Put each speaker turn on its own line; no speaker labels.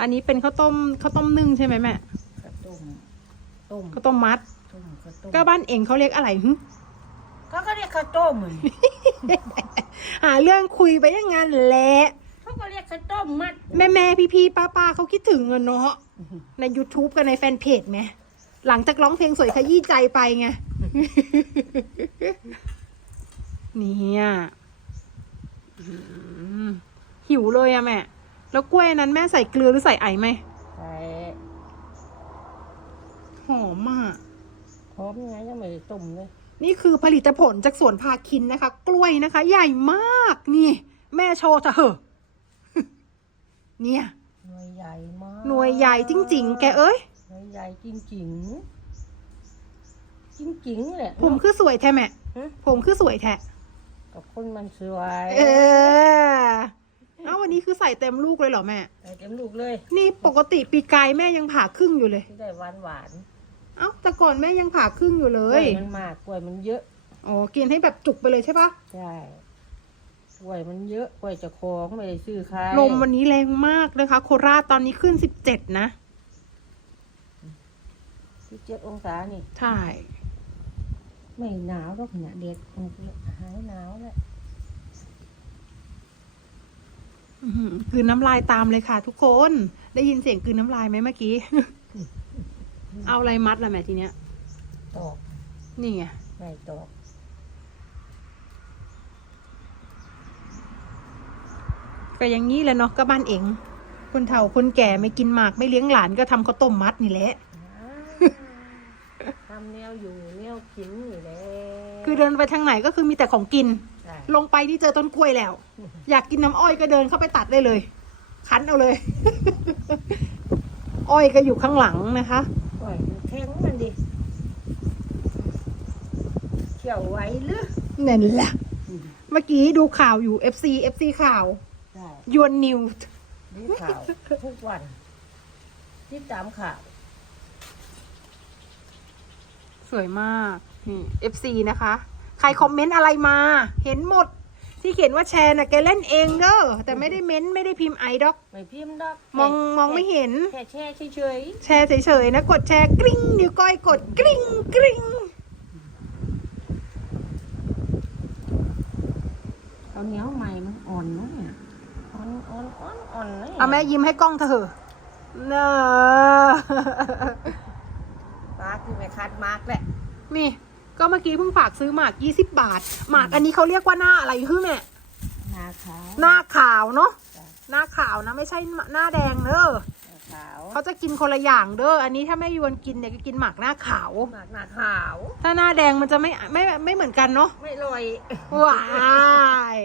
อันนี้เป็นข้าวต้มข้าวต้มนึ่งใช่ไหมแม่
ข้าวต้มต้ม
ข้าวต้มมัด
ต้มข้าวต้ม
ก็บ้านเองเขาเรียกอะไรหึ
ก็ก็เรียกข้าวต้มเหมือน
หาเรื่องคุยไปอยังงั้นแหละ
เขาก็เรียกข้าวต้มมัด
แม่แม่พี่พี่ป้าป้าเขาคิดถึงเงินเนาะใน YouTube กับในแฟนเพจไหมหลังจากร้องเพลงสวยขยี้ใจไปไงเนี่ยอืมหิวเลยอะแม่ แล้วกล้วยอันนั้นแม่ใส่เกลือหรือใส่ไอไหม
ใส่
หอมมาก
พร้อมยังไงยังไม่ได้ต้มเลย
นี่คือผลิตผลจากสวนพาคินนะคะ กล้วยนะคะ ใหญ่มากนี่ แม่โชว์เถอะเหอะเนี่ย
หน่วยใหญ่มาก
หน่วยใหญ่จริง ๆ แกเอ้ย
หน่วยใหญ่จริงจริงจริงจริงๆแหละ
ผมคือสวยแท้แม่
ฮะ
ผมคือสวยแท้
กับคนมันสวย
เออเอ้าวันนี้คือใส่เต็มลูกเลยเหรอแม่
ใส่เต็มลูกเลย
นี่ปกติปีกายแม่ยังผ่าครึ่งอยู่เลย
ที่ได้หวานหวาน
เอ้าแต่ก่อนแม่ยังผ่าครึ่งอยู่เล
กล้วย ยมันมากกล้วยมันเยอะ
อ๋อกินให้แบบจุกไปเลยใช่ปะ
ใช่กล้วยมันเยอะกล้วยเจะคองไม่ได้ซื้อใคร
ลมวันนี้แรงมากนะคะ โคราชตอนนี้ขึ้นสิบเจ็ดนะ
ที่เจ็ดองศานี่
ใช่
ไม่หนาวหรอกเนี่ยเด็ดมันหายหนาวแล้ว
อื้อหือก ลืนน้ำลายตามเลยค่ะ ทุกคน ได้ยินเสียงกลืนน้ำลายไหมเมื่อกี้ เอาอะไรมัดล่ะแม่ทีเนี้ย
ตอก
นี่ไง
ไม่ตอก
ก็อย่างนี้แหละเนาะก็บ้านเองคนเฒ่าคนแก่ไม่กินหมากไม่เลี้ยงหลานก็ทำข้าวต้มมัดนี่แหละ
อ่าทำแนวอยู่แนวกินนี่แหละ
คือเดินไปทางไหนก็คือมีแต่ของกิน
ใช่
ลงไปที่เจอต้นกล้วยแล้ว อยากกินน้ำอ้อยก็เดินเข้าไปตัดได้เลย คั้นเอาเลย อ้อยก็อยู่ข้างหลังนะคะ
ปล่อยมันแข็งมันดิเขี่ยวไว้หรือ
นั่นแหละเมื่อกี้ดูข่าวอยู่ FC FC ข่าว
ใช่
ยวนนิว
ดูข่าวทุกวันที่ตามข่าว
สวยมาก นี่ FC นะคะ ใครคอมเมนต์อะไรมา เห็นหมด ที่เขียนว่าแชร์น่ะแกเล่นเองเด้อแต่ไม่ได้เม้นต์ไม่ได้พิมพ์ไอดอก
ไม่พิมพ์ดอก
มองมองไม่เห็น
แค่แช่เฉย
แชร์เฉยๆนะกดแชร์กริ๊งนิ้วก้อยกดกริ๊งกริ๊ง
ๆเอาเหนียวใหม่มันอ่อนนะเนี่ยอ่อนอ่อนอ่อนอ่อนนะ
เอาแม่ยิ้มให้กล้องเธอะเนอะ
ปลาคือแม่คัดมากแหละ
นี่ ก็เมื่อกี้เพิ่งฝากซื้อหมาก20บาท หมากอันนี้เขาเรียกว่าหน้าอะไรฮึแม่
นาขาว
หน้าขาวเนาะ
จ้ะ
หน้าขาวนะไม่ใช่หน้าแดงเด้อ
นาขาว
เขาจะกินคนละอย่างเด้ออันนี้ถ้าแม่ยวนกินเนี่ยก็กินหมากหน้าขาว
หมากนาขาว
ถ้าหน้าแดงมันจะไม่ไม่ไม่เหมือนกันเนาะ
ไม่ลอย
ว้าย